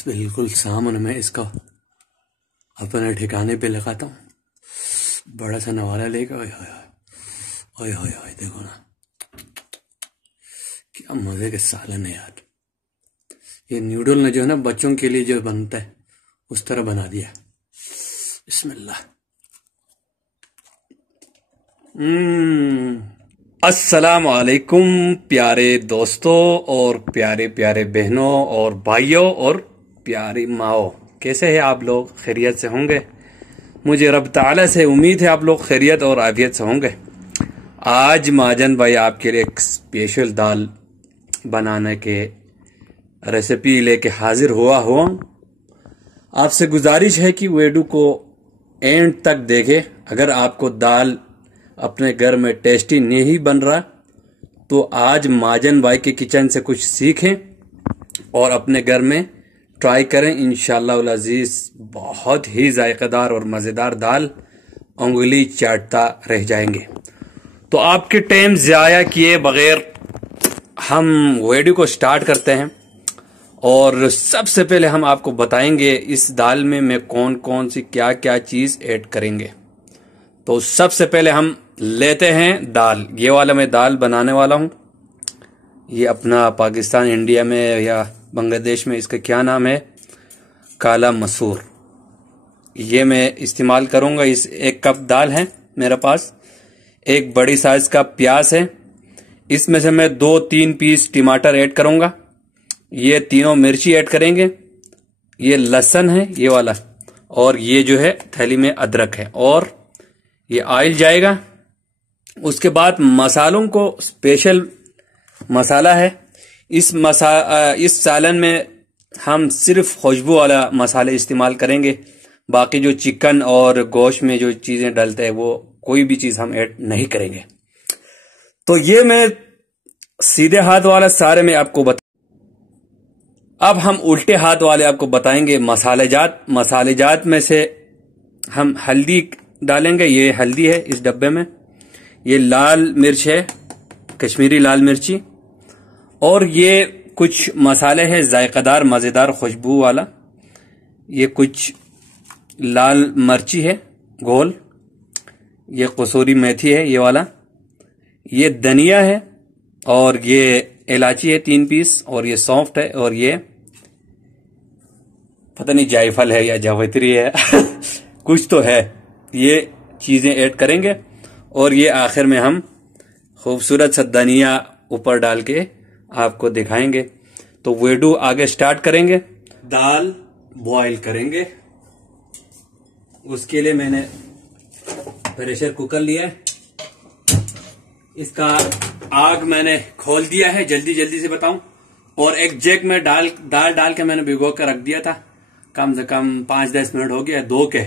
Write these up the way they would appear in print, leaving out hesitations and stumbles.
बस बिल्कुल सामने में इसको अपने ठिकाने पे लगाता हूँ। बड़ा सा नवारा लेकर ओए होए होए होए, देखो ना क्या मजे के सालन है यार। ये न्यूडल ने जो है ना बच्चों के लिए जो बनता है उस तरह बना दिया। बिस्मिल्लाह। अस्सलाम वालेकुम प्यारे दोस्तों और प्यारे प्यारे बहनों और भाइयों और प्यारी माओ, कैसे हैं आप लोग? खैरियत से होंगे। मुझे रब ताला से उम्मीद है आप लोग खैरियत और आफियत से होंगे। आज महाजन भाई आपके लिए एक स्पेशल दाल बनाने के रेसिपी लेके हाजिर हुआ हूँ। आपसे गुजारिश है कि वीडियो को एंड तक देखें। अगर आपको दाल अपने घर में टेस्टी नहीं बन रहा तो आज महाजन भाई के किचन से कुछ सीखें और अपने घर में ट्राई करें। इंशाअल्लाह अज़ीज बहुत ही जायकेदार और मज़ेदार दाल उंगली चाटता रह जाएंगे। तो आपके टाइम ज़ाया किए बगैर हम वीडियो को स्टार्ट करते हैं। और सबसे पहले हम आपको बताएंगे इस दाल में मैं कौन कौन सी क्या क्या चीज़ ऐड करेंगे। तो सबसे पहले हम लेते हैं दाल। ये वाला मैं दाल बनाने वाला हूँ। ये अपना पाकिस्तान इंडिया में या बांग्लादेश में इसका क्या नाम है, काला मसूर। ये मैं इस्तेमाल करूँगा। इस 1 कप दाल है मेरे पास। एक बड़ी साइज का प्याज है। इसमें से मैं 2-3 पीस टमाटर ऐड करूँगा। ये तीनों मिर्ची ऐड करेंगे। ये लहसुन है ये वाला, और ये जो है थैली में अदरक है, और ये ऑयल जाएगा। उसके बाद मसालों को स्पेशल मसाला है। इस सालन में हम सिर्फ खुशबू वाला मसाले इस्तेमाल करेंगे। बाकी जो चिकन और गोश्त में जो चीजें डलते हैं वो कोई भी चीज हम ऐड नहीं करेंगे। तो ये मैं सीधे हाथ वाला सारे में आपको अब हम उल्टे हाथ वाले आपको बताएंगे मसालेजात में से हम हल्दी डालेंगे। ये हल्दी है इस डब्बे में। ये लाल मिर्च है, कश्मीरी लाल मिर्ची, और ये कुछ मसाले हैं जायकेदार मज़ेदार खुशबू वाला। ये कुछ लाल मिर्ची है गोल, ये कसूरी मेथी है ये वाला, ये धनिया है, और ये इलायची है 3 पीस, और ये सौंफ है, और ये पता नहीं जायफल है या जावित्री है कुछ तो है। ये चीजें ऐड करेंगे और ये आखिर में हम खूबसूरत सा धनिया ऊपर डाल के आपको दिखाएंगे। तो वीडियो आगे स्टार्ट करेंगे। दाल बॉईल करेंगे। उसके लिए मैंने प्रेशर कुकर लिया है। इसका आग मैंने खोल दिया है, जल्दी जल्दी से बताऊं। और एक जग में दाल डाल के मैंने भिगो कर रख दिया था। कम से कम 5-10 मिनट हो गया धो के।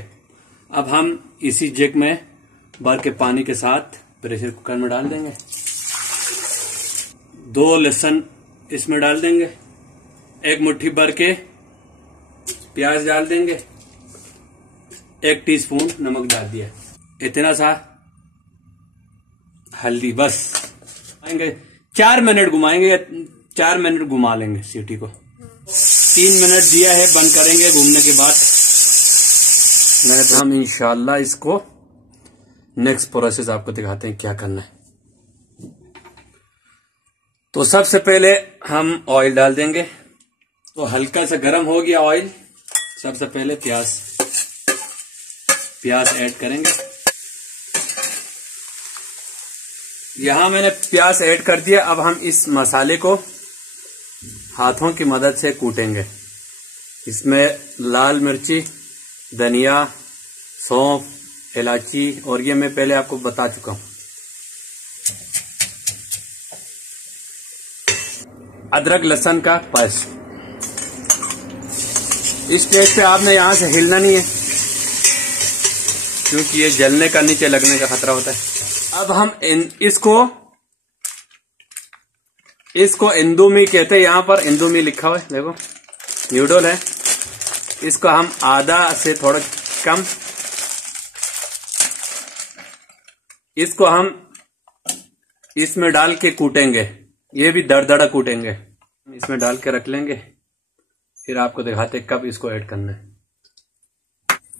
अब हम इसी जग में भर के पानी के साथ प्रेशर कुकर में डाल देंगे। 2 लहसुन इसमें डाल देंगे। 1 मुट्ठी भर के प्याज डाल देंगे। 1 टीस्पून नमक डाल दिया। इतना सा हल्दी, बस आएंगे 4 मिनट घुमाएंगे। 4 मिनट घुमा लेंगे सीटी को। 3 मिनट दिया है, बंद करेंगे घूमने के बाद। हम इंशाल्लाह इसको नेक्स्ट प्रोसेस आपको दिखाते हैं क्या करना है। तो सबसे पहले हम ऑयल डाल देंगे। तो हल्का सा गर्म हो गया ऑयल। सबसे पहले प्याज ऐड करेंगे। यहां मैंने प्याज ऐड कर दिया। अब हम इस मसाले को हाथों की मदद से कूटेंगे। इसमें लाल मिर्ची, धनिया, सौंफ, इलायची, और ये मैं पहले आपको बता चुका हूं, अदरक लहसुन का पेस्ट। इस स्टेज पे आपने यहां से हिलना नहीं है क्योंकि ये जलने का, नीचे लगने का खतरा होता है। अब हम इसको इंदोमी कहते हैं। यहां पर इंदोमी लिखा हुआ है, देखो न्यूडल है। इसको हम आधा से थोड़ा कम, इसको हम इसमें डाल के कूटेंगे। ये भी दरदरा कूटेंगे। इसमें डाल के रख लेंगे। फिर आपको दिखाते कब इसको ऐड करना है।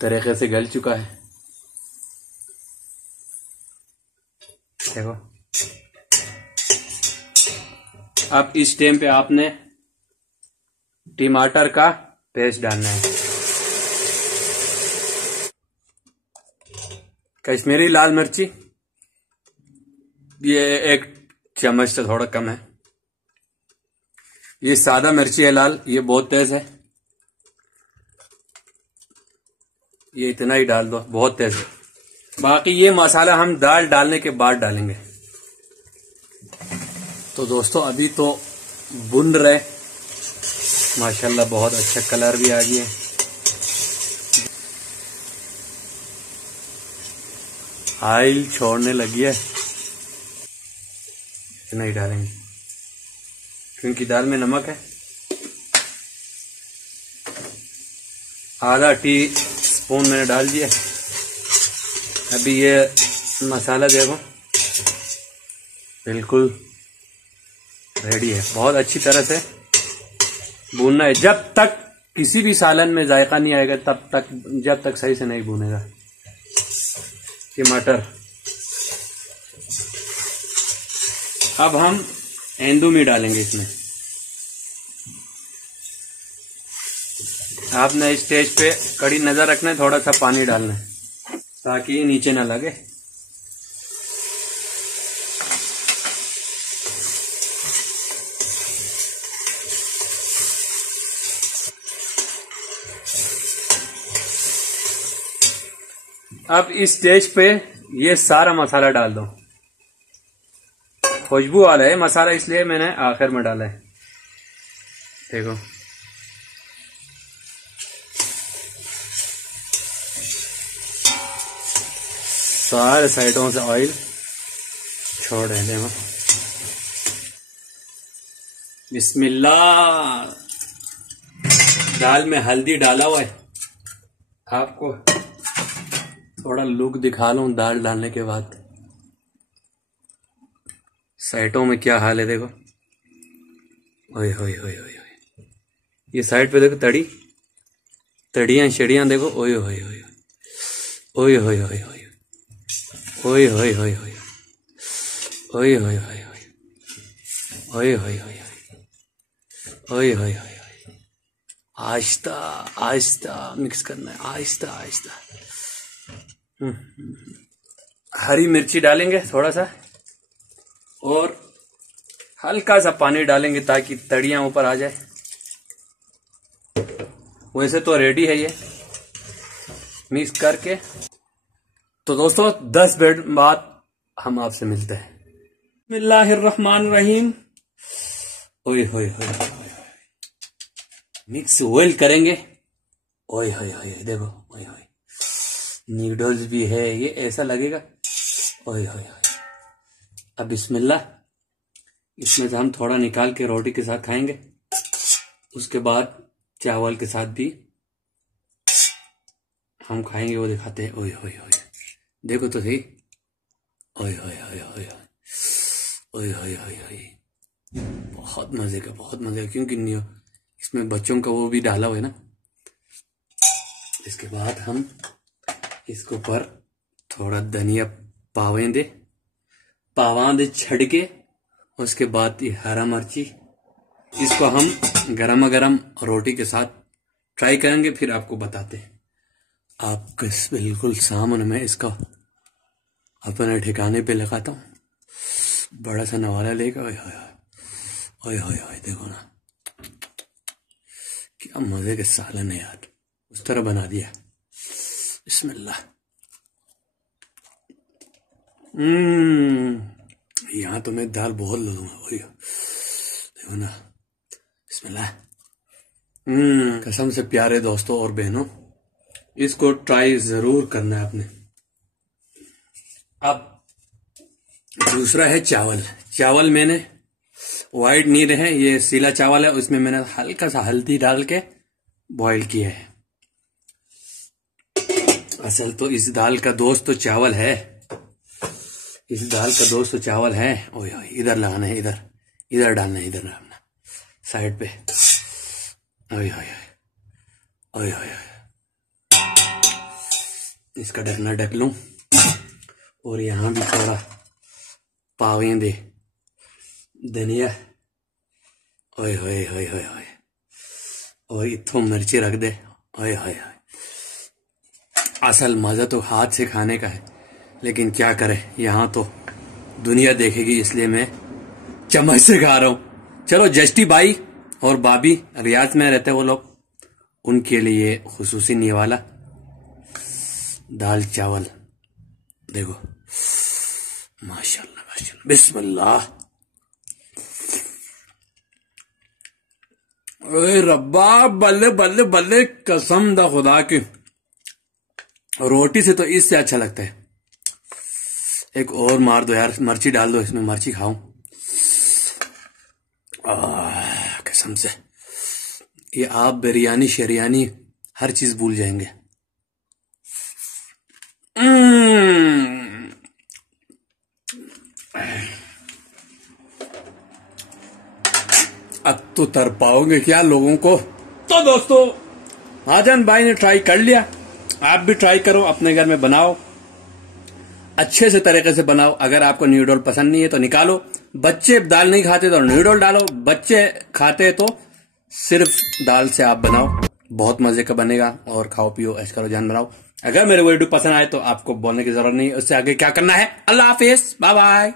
तरीके से गल चुका है, देखो। अब इस टाइम पे आपने टमाटर का पेस्ट डालना है। कश्मीरी लाल मिर्ची ये 1 चम्मच से थोड़ा कम है। ये सादा मिर्ची है लाल, ये बहुत तेज है, ये इतना ही डाल दो, बहुत तेज है। बाकी ये मसाला हम दाल डालने के बाद डालेंगे। तो दोस्तों अभी तो भुन रहे, माशाल्लाह बहुत अच्छा कलर भी आ गया है। ऑयल छोड़ने लगी है, इतना ही डालेंगे क्योंकि दाल में नमक है। आधा टी स्पून मैंने डाल दिया। अभी ये मसाला देखो बिल्कुल रेडी है। बहुत अच्छी तरह से भूनना है, जब तक किसी भी सालन में जायका नहीं आएगा तब तक, जब तक सही से नहीं भूनेगा। टमाटर अब हम एंदुमी डालेंगे इसमें। आपने इस स्टेज पे कड़ी नजर रखना है, थोड़ा सा पानी डालना है ताकि ये नीचे ना लगे। अब इस स्टेज पे ये सारा मसाला डाल दो। खुशबू वाला है मसाला, इसलिए मैंने आखिर में डाला है। देखो सारे साइडों से ऑयल छोड़ रहे हैं। बिस्मिल्लाह। दाल में हल्दी डाला हुआ है, आपको थोड़ा लुक दिखा लूं दाल डालने के बाद। साइडों में क्या हाल है देखो, ओए होए होए होए। ये साइड पे देखो तड़ियां शड़ियां देखो, ओए होए होए ओए होए होए होए ओए होए होए होए ओए होए होए ओए होए होए ओए होए होए। आहिस्ता आहिस्ता मिक्स करना है, आहिस्ता आहिस्ता। हरी मिर्ची डालेंगे थोड़ा सा और हल्का सा पानी डालेंगे ताकि तड़ियां ऊपर आ जाए। वैसे तो रेडी है ये मिक्स करके। तो दोस्तों 10 मिनट बाद हम आपसे मिलते हैं। बिस्मिल्लाहिर्रहमानिर्रहीम। ओए होए होए, मिक्स वेल करेंगे। ओए होए होए देखो, ओए होए नूडल्स भी है, ये ऐसा लगेगा। ओए होए होए। अब बिस्मिल्लाह, इसमें से हम थोड़ा निकाल के रोटी के साथ खाएंगे, उसके बाद चावल के साथ भी हम खाएंगे, वो दिखाते हैं। ओए होए होए देखो तो सही। ओए होए होए होए ओए होए होए होए, बहुत मजे का, बहुत मजे का। क्योंकि इसमें बच्चों का वो भी डाला हुआ है ना। इसके बाद हम इसके ऊपर थोड़ा धनिया पावांदे छड़ के, उसके बाद ये हरा मिर्ची, इसको हम गरमा गरम रोटी के साथ ट्राई करेंगे, फिर आपको बताते हैं। आपके बिल्कुल सामने में इसका अपने ठिकाने पे लगाता हूँ, बड़ा सा नवाला लेगा। ओए होए होए होए देखो ना, क्या मजे के सालन है यार, उस तरह बना दिया। बिस्मिल्लाह। यहाँ तो मैं दाल बहुत लूंगा, वही देखो ना। बिस्मिल्लाह। कसम से प्यारे दोस्तों और बहनों, इसको ट्राई जरूर करना है आपने। अब दूसरा है चावल मैंने वाइट नहीं रहे, ये सीला चावल है, उसमें मैंने हल्का सा हल्दी डाल के बॉईल किया है। असल तो इस दाल का दोस्त तो चावल है, इस दाल का दोस्त तो चावल है। ओए इधर लगाना है, इधर डालना है, इधर डालना साइड पे। ओए ओए ओए ओए ओए, इसका ढकना ढक लूं और यहाँ भी थोड़ा पावे दे धनिया। ओए ओए ओए ओए ओए, और इथों मिर्ची रख दे। ओए ओए ओए, असल मजा तो हाथ से खाने का है, लेकिन क्या करे, यहाँ तो दुनिया देखेगी, इसलिए मैं चम्मच से खा रहा हूं। चलो जस्टी भाई और भाभी रियाद में रहते वो लोग, उनके लिए खुसूसी निवाला दाल चावल। देखो माशाल्लाह माशाल्लाह, बिस्मिल्लाह। ओए रब्बा, बल्ले बल्ले बल्ले, कसम दा खुदा की, रोटी से तो इससे अच्छा लगता है। एक और मार दो यार, मिर्ची डाल दो इसमें, मिर्ची खाऊं कसम से। ये आप बिरयानी शरियानी हर चीज भूल जाएंगे। अब तो तर पाओगे क्या लोगों को। तो दोस्तों, महाजन भाई ने ट्राई कर लिया, आप भी ट्राई करो, अपने घर में बनाओ, अच्छे से तरीके से बनाओ। अगर आपको न्यूडल पसंद नहीं है तो निकालो, बच्चे दाल नहीं खाते तो न्यूडल डालो, बच्चे खाते तो सिर्फ दाल से आप बनाओ, बहुत मजे का बनेगा। और खाओ पियो ऐश करो जान बनाओ। अगर मेरे वीडियो पसंद आए तो आपको बोलने की जरूरत नहीं है, उससे आगे क्या करना है। अल्लाह हाफिज, बाय बाय।